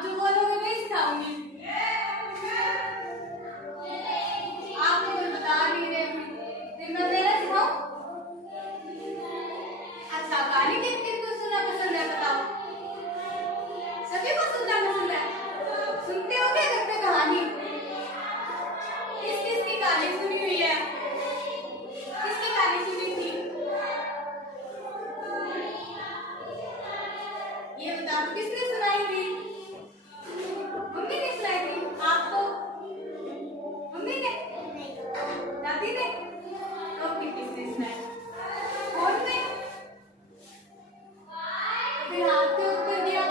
आप जो बोलोगे वही सिखाऊंगी। आप तो कुछ बता नहीं रहे, फिर मैं मेरा सिखाऊं? अच्छा, कहानी किसको सुनना पसंद है बताओ? सभी को सुनना पसंद है? सुनते हो क्या घर पे कहानी? किस किस की कहानी सुनी हुई है? किसकी कहानी सुनी थी? ये बता दो, किसने सुनाई थी? मम्मी ने सुनाई थी आपको? मम्मी ने? दादी ने? तो फिर किसने सुनाई? कौन ने? फिर हाथ के ऊपर दिया।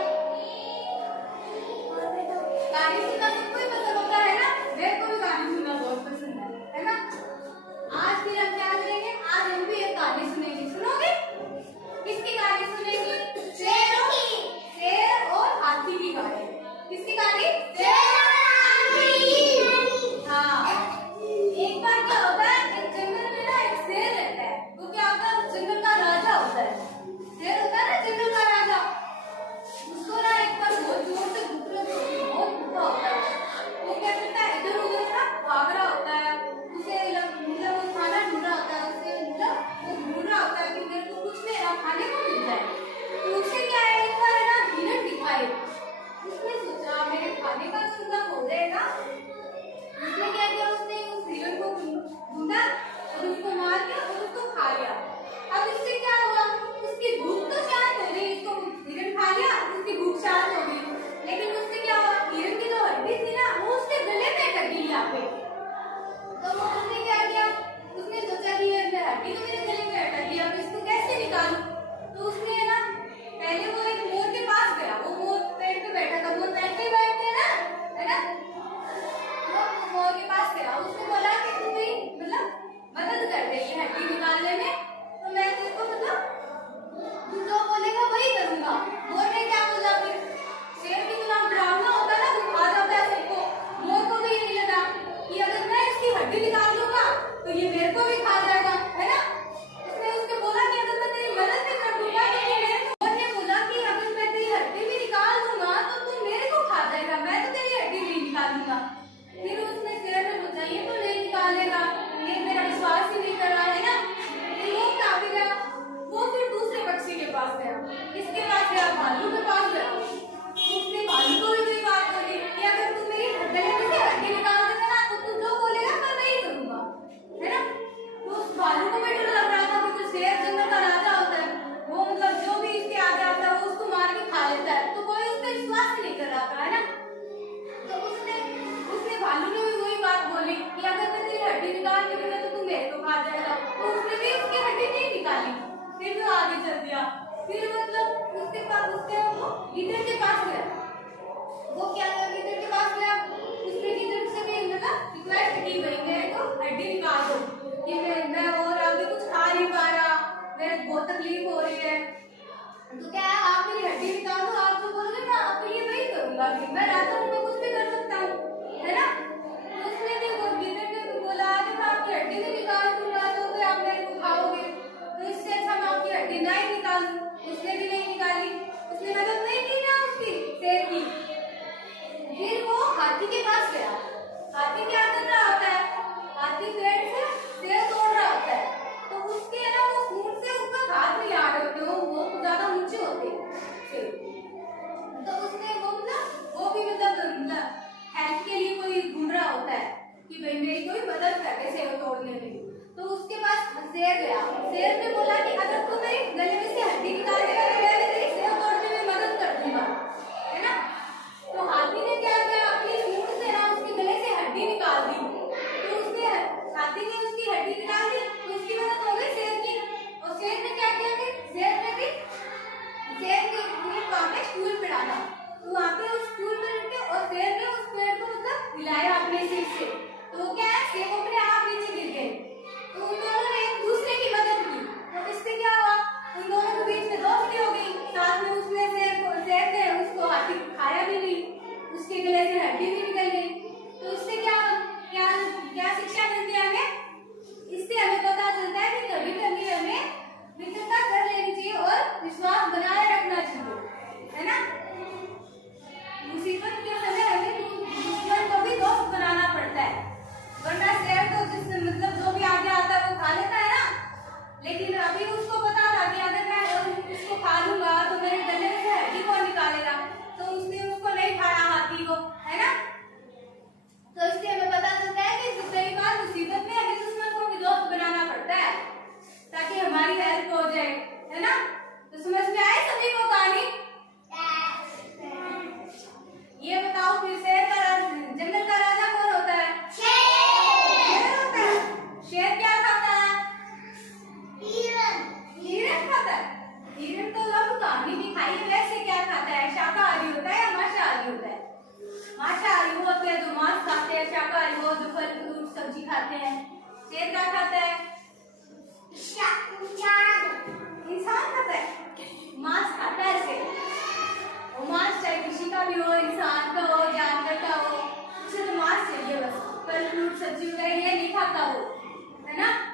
कहानी सुनना सबको ही पसंद होता है ना? मेरे को भी कहानी सुनना बहुत पसंद है ना? आज फिर हम क्या करेंगे? आज हम भी एक कहानी सुनेंगे। सुनोगे? किसकी कहानी सुनेंगे? शेरों की। शेर और हाथी की कहानी। किसकी कहानी? शेर और हाथी की। हाँ, एक बार क्या होता है, एक जंगल में ना एक शेर रहता है। वो क्या होता है, उस जंगल का राजा होता है। शेर होता है ना जंगल का राजा। उसको ना एक बार बहुत जोर से भूख लगी होती है, बहुत भूखा होता है। वो क्या करता है, इधर उधर ना भाग रहा होता है। उसे मतलब वो खाना ढूंढ रहा होता है। उसे मतलब वो ढूंढ रहा होता है कि मेरे को कुछ मेरा खाने को मिल जाए। तो उसे क्या है, एक बार है ना हिरण दिखाई। उसने सोचा मेरे खाने का तो मतलब हो जाएगा। उसने क्या किया, उसने उस हिरण को ढूंढा और उसको मार दिया और उसको खा लिया। अब इससे क्या हुआ, उसकी भूख तो शांत हो गई। उसको हिरण खा लिया, उसकी भूख शांत हो गई। लेकिन उससे क्या हुआ, हिरण की जो हड्डी थी ना वो उसके गले में अटक गई यहाँ पे। तो वो उसने क्या किया, उसने सोचा कि ये हड्डी तो मेरे गले में अटक गई, अब इसको कैसे निकालूं? तो उसने है ना पहले वो एक मोर के पास गया। वो मोर पेड़ पे बैठा था। मोर पेड़ पे बैठते हैं ना, है ना? वो मोर के पास गया, उसने बोला कि तू मेरी मतलब मदद कर दे ये हड्डी निकालने में, तो मैं तेरे को मतलब तू जो बोलेगा वही करूंगा। मोर ने क्या बोला फिर, शेर कितना डरावना होता है ना, वो खा जाता है सबको। मोर को भी ये लगा कि अगर मैं इसकी हड्डी निकाल दूंगा तो ये मेरे को भी खा जाएगा, है ना? उसने उसको बोला कि अगर मैं तेरी मदद भी कर दूंगा तो तू मेरे को, मोर ने बोला कि अगर मैं तेरी हड्डी भी निकाल दूंगा तो तू मेरे को खा जाएगा, मैं तो तेरी हड्डी नहीं निकालूंगा। फिर उसने शेर ने सोचा ये तो नहीं निकालेगा, ये मेरा विश्वास ही नहीं कर रहा है ना। फिर वो क्या किया, वो फिर दूसरे पक्षी के पास गया। किसके पास गया, भालू के पास गया। उसने भालू को भी वही बात बोली कि अगर तू मेरी गले में से हड्डी निकाल देगा ना तो तू जो बोलेगा मैं वही करूंगा, है ना? तो उस भालू को भी डर लग रहा था कि शेर जंगल का राजा होता है, वो मतलब जो भी इसके आगे आता है वो उसको मार के खा लेता है। तो कोई उस पर विश्वास ही नहीं कर रहा था, है ना? तो उसने भालू ने भी वही बात बोली कि अगर मैं तेरी हड्डी निकाल के दूंगा तो तू मेरे को खा जाएगा। तो उसने भी उसकी हड्डी नहीं निकाली, फिर वो आगे चल दिया। फिर मतलब उसके पास वो गिद्ध के पास गया। वो क्या किया, गिद्ध के पास गया। उसने गिद्ध से भी मतलब रिक्वेस्ट की, भाई मेरे को हड्डी निकाल दो कि मैं और आगे कुछ खा नहीं पा रहा, मेरे को बहुत तकलीफ हो रही है। तो क्या है, आप मेरी हड्डी निकाल दो, आप जो बोलोगे मैं आपके लिए वही करूंगा, कि मैं राजा हूँ, मैं कुछ भी कर सकता हूँ, है ना? तो उसने भी वो गिद्ध ने बोला कि मैं आपकी हड्डी भी निकाल दूंगा तो फिर आप मेरे को खाओगे, तो इससे अच्छा मैं आपकी हड्डी ना ही निकालूं। उसने भी नहीं निकाली, उसने मदद नहीं की ना उसकी शेर की। फिर वो हाथी के पास गया। हाथी क्या कर रहा होता है, हाथी पेड़ से सेब तोड़ रहा होता है। तो उसके है ना वो सूंड से ऊपर हाथ नहीं आ रहे होते, वो ज्यादा ऊंचे होते हैं। तो उसने वो भी मतलब हेल्प के लिए कोई ढूंढ रहा होता है कि भाई मेरी कोई मदद करे सेब तोड़ने में। तो उसके पास शेर गया। शेर ने बोला कि अगर तू मेरी गले में से हड्डी निकाल देगा तो मैं तेरी सेब तोड़ने में मदद कर दूंगा, है ना? तो हाथी ने क्या किया, अपनी सूंड से ना उसके गले से हड्डी निकाल दी। तो हाथी ने उसकी हड्डी निकाल दी तो उसकी मदद हो गई शेर की। और शेर ने क्या किया कि शेर ने वहाँ पे स्टूल पे डाला। तो वहाँ पे उस स्टूल पे रख के और शेर ने उस पेड़ को मतलब हिलाया अपने सिर से। तो क्या है, सेब अपने आप नीचे गिर गए। तो उन दोनों ने एक दूसरे की मदद की। तो इससे क्या हुआ, उन दोनों के बीच में दोस्ती हो गई। साथ में शेर ने उसको हाथी खाया भी नहीं, उसके गले से हड्डी भी निकल गई। तो इससे क्या क्या क्या शिक्षा मिलती है हमें? इससे हमें पता चलता है कि कभी कभी हमें मित्रता कर लेनी चाहिए और विश्वास बनाए रखना चाहिए, है ना? दूसरी वो जो फल फ्रूट सब्जी खाते हैं। शेर क्या खाता है? इंसान खाता है, मांस खाता है शेर। वो मांस चाहे किसी का भी हो, इंसान का हो, जानवर का हो, उसे तो मांस चाहिए बस। फल फ्रूट सब्जी वगैरह ये नहीं खाता वो, है ना।